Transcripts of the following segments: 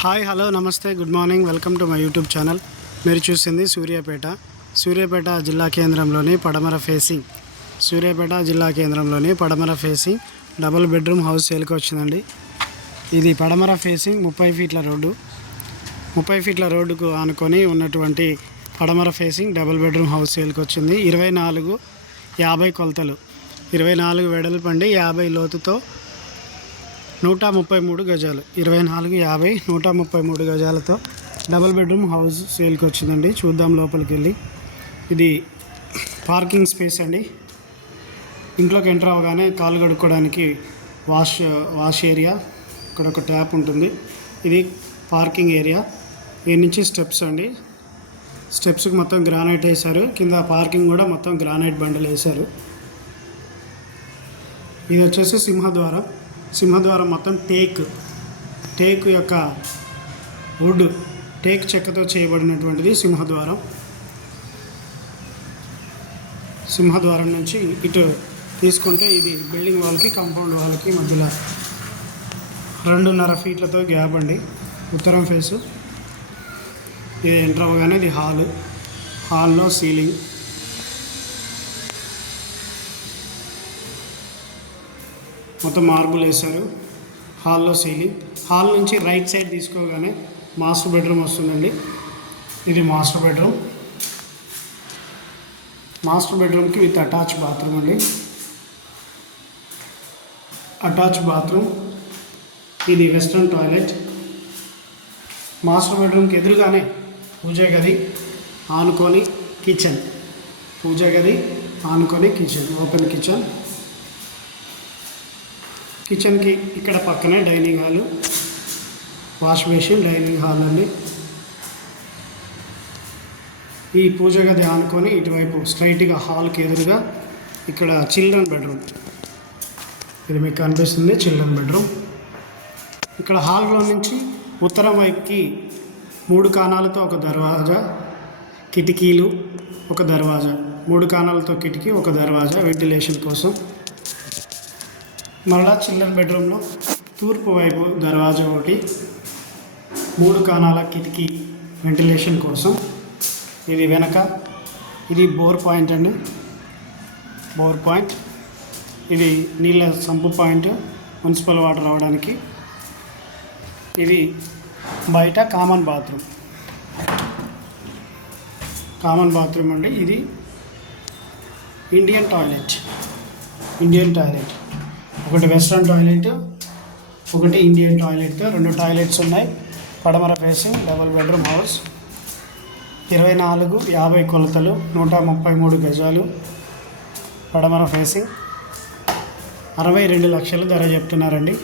Hi hello నమస్తే good morning welcome to my YouTube channel మీరు చూసింది సూర్యాపేట. సూర్యాపేట జిల్లా కేంద్రంలోని పడమర ఫేసింగ్ సూర్యాపేట జిల్లా కేంద్రంలోని పడమర ఫేసింగ్ డబుల్ బెడ్రూమ్ హౌస్ సేల్కి వచ్చిందండి. ఇది పడమర ఫేసింగ్ ముప్పై ఫీట్ల రోడ్డు. ముప్పై ఫీట్ల రోడ్డుకు ఆనుకొని ఉన్నటువంటి పడమర ఫేసింగ్ డబుల్ బెడ్రూమ్ హౌస్ సేల్కి వచ్చింది. ఇరవై నాలుగు యాభై కొలతలు. ఇరవై నాలుగు వెడల్పండి యాభై లోతుతో నూట ముప్పై మూడు గజాలు. ఇరవై నాలుగు యాభై నూట ముప్పై మూడు గజాలతో డబుల్ బెడ్రూమ్ హౌస్ సేల్కి వచ్చిందండి. చూద్దాం లోపలికి వెళ్ళి ఇది పార్కింగ్ స్పేస్ అండి. ఇంట్లోకి ఎంటర్ అవగానే కాలు కడుక్కోవడానికి వాష్ వాష్ ఏరియా. ఇక్కడ ఒక ట్యాప్ ఉంటుంది. ఇది పార్కింగ్ ఏరియా. ఈ నుంచి స్టెప్స్ అండి. స్టెప్స్కి మొత్తం గ్రానైట్ వేశారు. కింద పార్కింగ్ కూడా మొత్తం గ్రానైట్ బండలు వేశారు. ఇది వచ్చేసి సింహద్వారం. సింహద్వారం మొత్తం టేక్ టేక్ యొక్క వుడ్ టేక్ చెక్కతో చేయబడినటువంటిది సింహద్వారం. సింహద్వారం నుంచి ఇటు తీసుకుంటే ఇది బిల్డింగ్ వాళ్ళకి కాంపౌండ్ వాళ్ళకి మధ్యలో రెండున్నర ఫీట్లతో గ్యాప్ అండి. ఉత్తరం ఫేసు. ఇది ఎంటర్ అవ్వగానే ఇది హాలు. హాల్లో సీలింగ్. మొత్తం మార్బుల్ వేశారు. హాల్లో సీలింగ్. హాల్ నుంచి రైట్ సైడ్ తీసుకోగానే మాస్టర్ బెడ్రూమ్ వస్తుందండి. ఇది మాస్టర్ బెడ్రూమ్. మాస్టర్ బెడ్రూమ్కి విత్ అటాచ్ బాత్రూమ్ అండి. Attach bathroom. ఇది వెస్ట్రన్ టాయిలెట్. మాస్టర్ బెడ్రూమ్కి ఎదురుగానే పూజ గది ఆనుకొని కిచెన్. పూజ గది ఆనుకొని కిచెన్ ఓపెన్ కిచెన్. కిచెన్కి ఇక్కడ పక్కనే dining hall wash basin dining hall అండి. ఈ పూజ గది ఆనుకొని ఇటువైపు స్ట్రైట్గా హాల్కి ఎదురుగా ఇక్కడ చిల్డ్రన్ బెడ్రూమ్. ఇది మీకు కనిపిస్తుంది చిల్డ్రన్ బెడ్రూమ్. ఇక్కడ హాల్లో నుంచి ఉత్తరం వైపుకి మూడు కాణాలతో ఒక దర్వాజా కిటికీలు ఒక దర్వాజా. మూడు కాణాలతో కిటికీ ఒక దర్వాజా వెంటిలేషన్ కోసం. మరలా చిల్డ్రన్ బెడ్రూమ్లో తూర్పు వైపు దర్వాజా ఒకటి మూడు కాణాల కిటికీ వెంటిలేషన్ కోసం. ఇది వెనక ఇది బోర్ పాయింట్ అండి. Bore point. ఇది నీళ్ళ సంపు పాయింట్ మున్సిపల్ వాటర్ రావడానికి. ఇది బయట కామన్ బాత్రూమ్. కామన్ బాత్రూమ్ అండి. ఇది ఇండియన్ టాయిలెట్. Indian toilet. ఒకటి వెస్ట్రన్ టాయిలెట్ ఒకటి ఇండియన్ టాయిలెట్. రెండు టాయిలెట్స్ ఉన్నాయి. పడమర ఫేసింగ్ డబుల్ బెడ్రూమ్ హౌస్. ఇరవై నాలుగు యాభై కొలతలు నూట ముప్పై మూడు గజాలు. పడమర ఫేసింగ్. అరవై రెండు లక్షలు ధర చెప్తున్నారండి.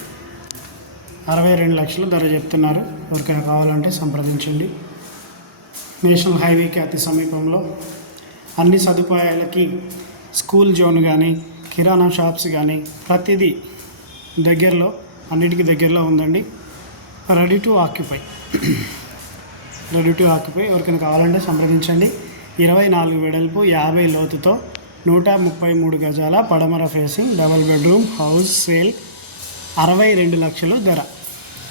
అరవై రెండు లక్షలు ధర చెప్తున్నారు. ఎవరికైనా కావాలంటే సంప్రదించండి. నేషనల్ హైవేకి అతి సమీపంలో. అన్ని సదుపాయాలకి స్కూల్ జోన్ కానీ కిరాణా షాప్స్ కానీ ప్రతిదీ దగ్గరలో అన్నిటికీ దగ్గరలో ఉందండి. Ready to occupy ready to occupy ఎవరికైనా కావాలంటే సంప్రదించండి. ఇరవై నాలుగు వెడల్పు యాభై లోతుతో నూట ముప్పై మూడు గజాల పడమర facing double bedroom house sale అరవై రెండు లక్షలు ధర.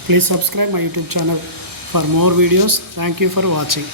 Please subscribe my YouTube channel for more videos thank you for watching